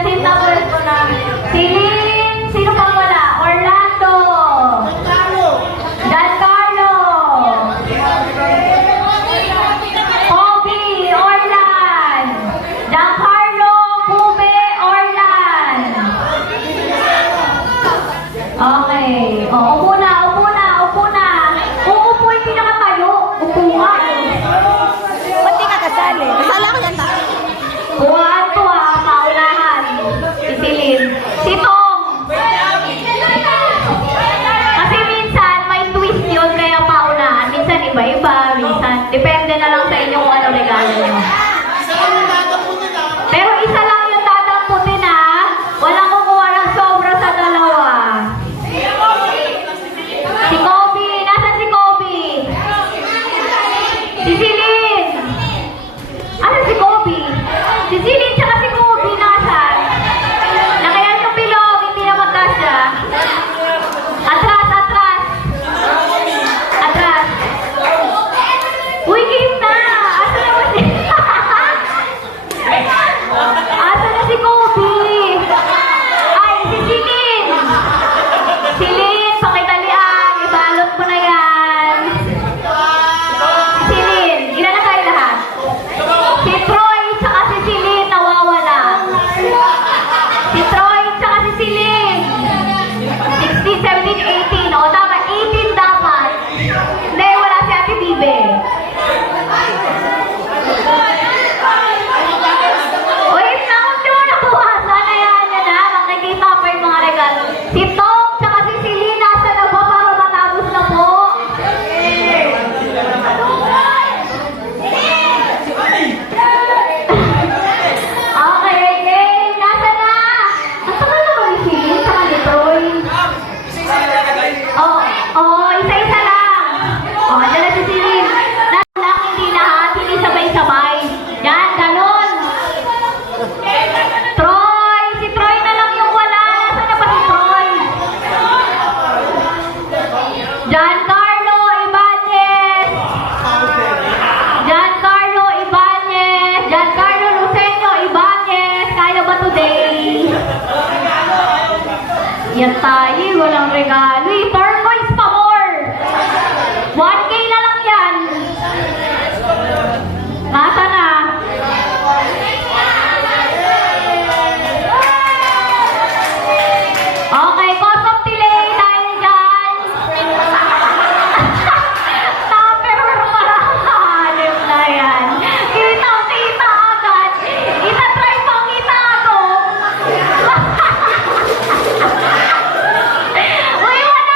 Seat number ko na. Celine, sino pang wala? Orlando. Giancarlo. Kobe, Orlan. Giancarlo, Kube, Orlan. Okay. O, upo na, upo na, upo na. Uupo, hindi nakatayo. Upo nga. Ba't di ka kasali? Kasala ko lang ta. Buwan to ha, paunahan. Si Celine. Si Tom. Kasi minsan may twist yun kaya paunahan. Minsan iba-iba, minsan. Depende na lang sa inyo kung ano regalo nyo. Pero isa lang yung dadamputin ha. Walang kukuha ng sobra sa dalawa. Si Kobe. Nasaan si Kobe? Si Celine. Asan si Kobe? Si Celine tsaka si Kobe nasaan? Nakayan yung bilog, hindi na magkasya. Atras, atras. Atras. Uy, game na! Asan naman si... Asan na si Kobe? Ay, si Celine! Celine, pakitalian. Ibalot ko na yan. Celine, ilan na tayo lahat? Si Troy tsaka si Celine nawawala. Si Troy tsaka si Celine. 16, 17, 18. O tama, 18 dapat. Hindi, wala si Ate Bibe. O yun na, huwag niyo nakuha. Sana yan na. Makikita pa yung mga regalo. Si Tom tsaka si Celine nasa na ba para matapos na po? Okay, game. Nasa na? Ang tagal naman ni Celine tsaka ni Troy. Oh, isa-isa lang. Oh, andyan na si Celine. Nasa lang, hindi lahat. Hindi sabay-sabay. Yan, ganun. Troy! Si Troy na lang yung wala. Nasaan na ba si Troy? Giancarlo Ibanez! Giancarlo Ibanez! Giancarlo Lucenio Ibanez! Kaya ba today? Yan tayo, walang regalo. Turquoise pa more! 1K na lang yan! Nasa na? Okay, cause of delay dahil dyan. Tupperware pala. Alim na yan. Kita agad. Itatry pang itago. Uy, wala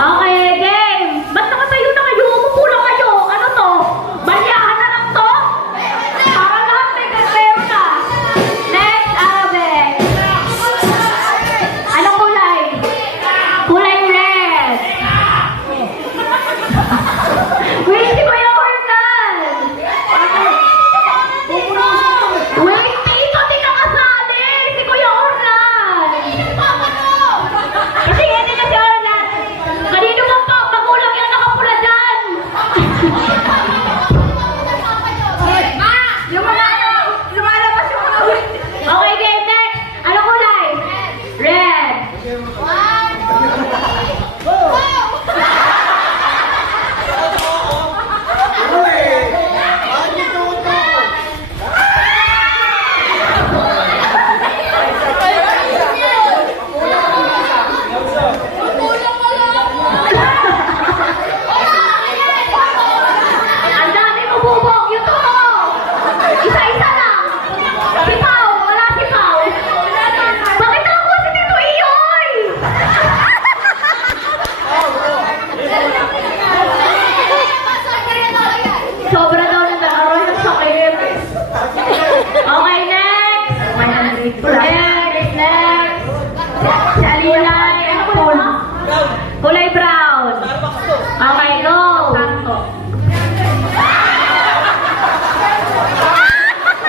Okay, game! Ba't nakatayo na kayo? Umupo lang kayo! Ano to? Balyahan na lang to? Para lahat may kasero na. Next, Alvin. Anong kulay? Kulay red. Wait, si Kuya Organ! Wait, dito, di ka kasali! Si Kuya Organ! Kasi hindi na si Organ. Kanino ba pa? Magulang yan nakapula dyan! Ma! Lumalabas yung mga Okay, game next! Anong kulay? Red! Ang dami mo bubog! Yung to! Isa-isa lang! Si Pao! Wala si Pao! Bakit ako si Tito Iyoy? Sobra daw na nakaroon ng sakit. Okay, next! Next! Si Alilay. Ano kulay? Kulay brown. Okay, go!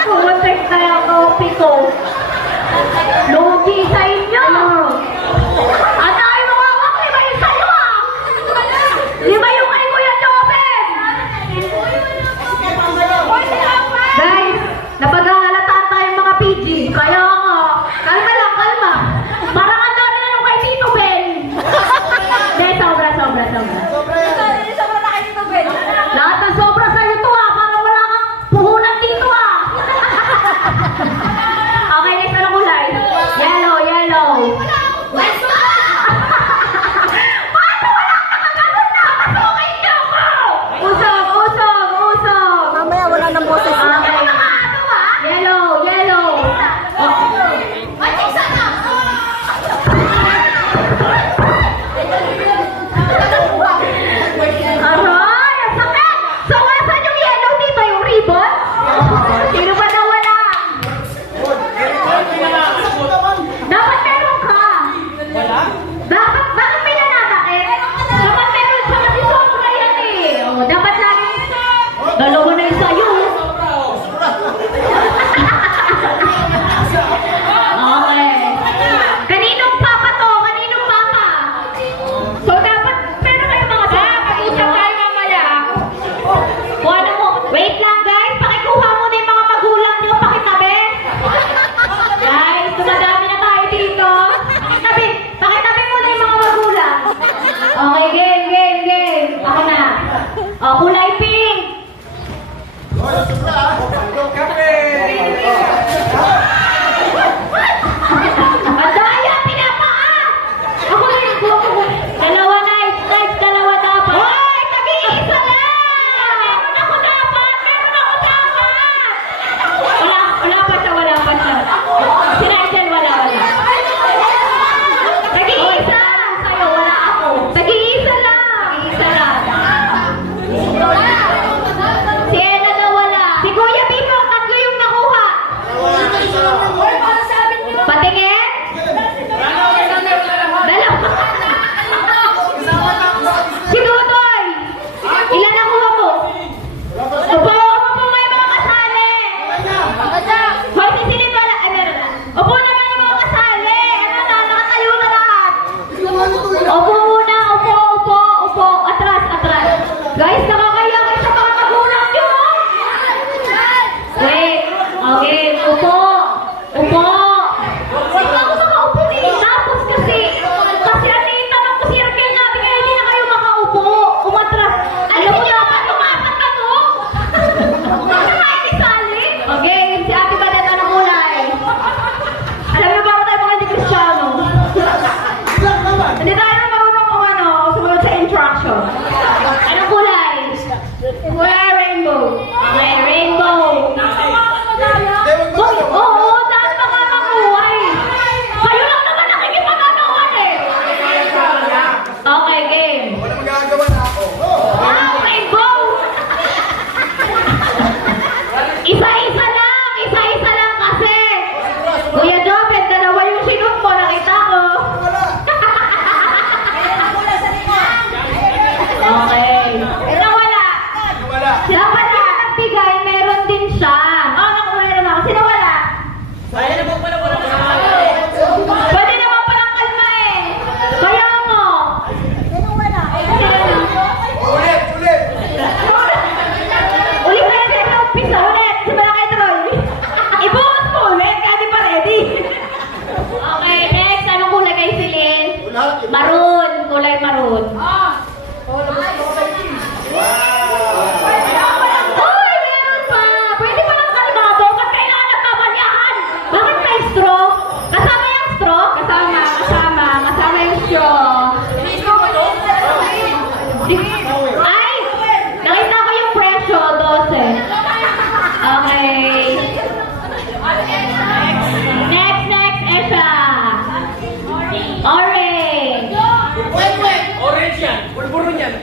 Pumuntik na yung kopi ko. Lugi sa inyo! At ay mga wak, lima yung sa'yo ah! Lima yung kay Kuya Joven! Guys, napag-aalataan tayong mga PG. Kaya nga, kalma lang, kalma. Parang ang dami na yung kay Tito Ben. Hindi, sobra. Lahat ng sobra sa'yo to ah, para wala kang puhunan dito ah. Okay, next ano kulay? Yellow. Paano wala ka nakaganon na? Pasukin niyo ako! Usog. Mamaya wala ng boses. Okay. Yellow. Kuya Jobet, dalawa yung sinut mo, nakita ko. Okay. Ito wala. Dapat yung nagbigay, meron din siya. Oo, naku, meron ako. Sino wala? Pwede naman palang kalma eh. Kaya mo. Ulit na yung umpisa. Ulit. Simula kay Troy. Ibuhos mo ulit. Kasi pa ready. Okay, next. Anong kulay kay Celine? Maroon. Kulay maroon. Uy, meron pa. Pwede pa lang kalmado. Ba't kailangan nagkamanyahan? Bakit may straw? Kasama yung straw? Kasama yung straw. Ay! Nakita ko yung presyo, 12. Okay. Next, Esha. Orange. Orange yan. Puro-puro yan.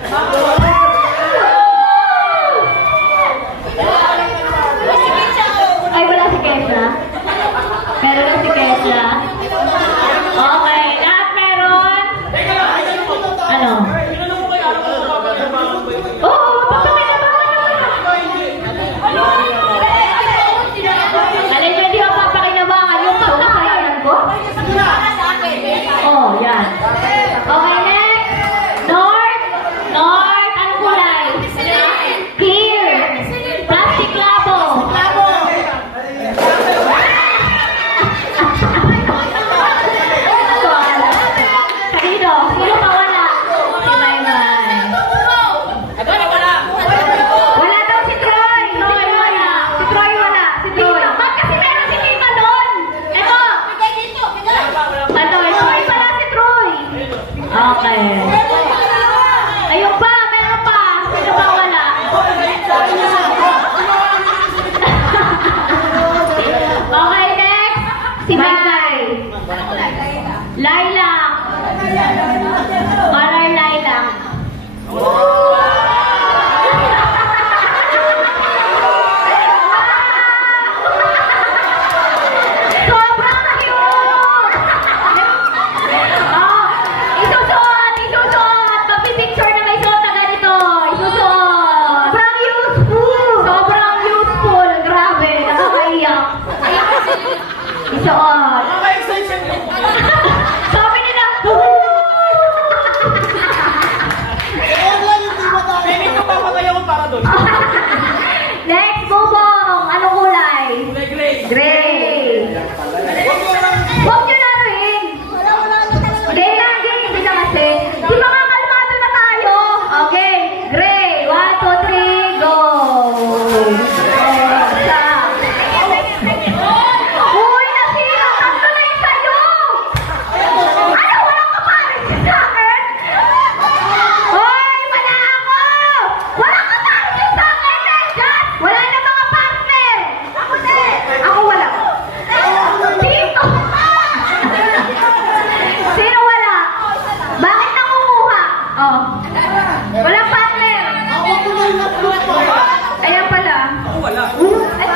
Ay, wala si Kesha. Meron lang si Kesha. Okay, lahat meron. Ano? Oo, papakinabangan naman. Alin nyo, hindi ako papakinabangan. Yung pagkakayanan ko? Oh, yan. Okay, next. North. Anong kulay? Here. Plastic labo. Kanino? Sino pa wala? Wala daw si Troy. Si Troy wala. Ba't kasi meron si Tita doon? Ito. Troy pala si Troy. Okay. Ayun pa, meron pa. Sino pa wala? Okay, next. Si Mai. Lilac. Color lilac. Sobrang cute! Isusuot! Magpipicture na may suot na ganito. Isusuot! Sobrang useful! Grabe, nakakaiyak. Isuot! Sabi nila, Pinig ko papatay ako para doon. next, bubong! Anong kulay? Gray. Gray! Huwag nyo na rin! Hindi na kasi. Di ba nga kalmado na tayo? Okay, gray. 1, 2, 3, go! Stop. Uy, nasira! Tatlo na yung sa'yo! Ano? Walang kapares sa akin? Hoy, wala ako! Walang kapares sa akin, Megan! Wala na mga partner! Ako din! Ako wala. Dito! Sino wala? Bakit nangunguha? Oh. Walang partner! Ayan pala. Ako wala. Ay,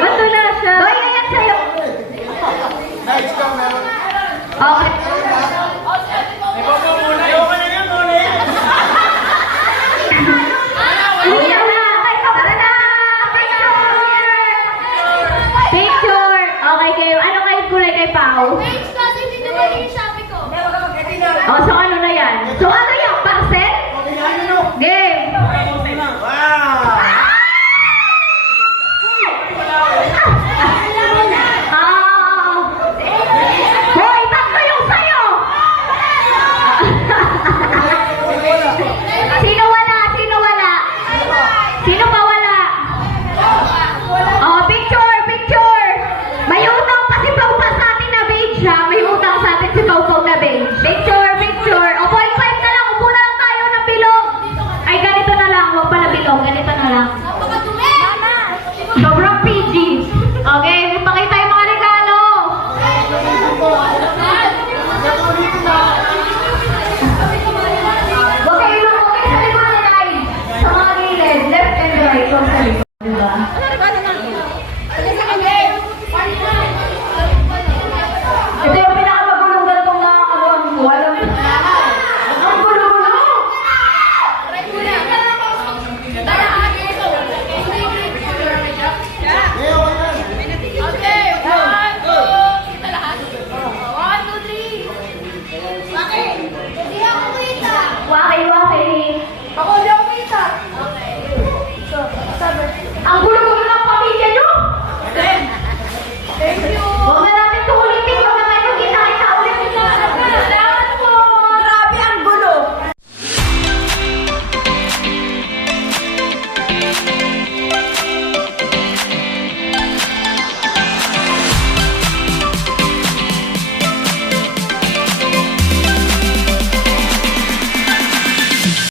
ba't wala siya? Boy, ayan sa'yo. Okay. Ayoko na yan, Mone. Ayan na. Tara na. Picture. Okay, kayo. Ano kayo kulay kay Pao? Oh, so ano na yan? So ano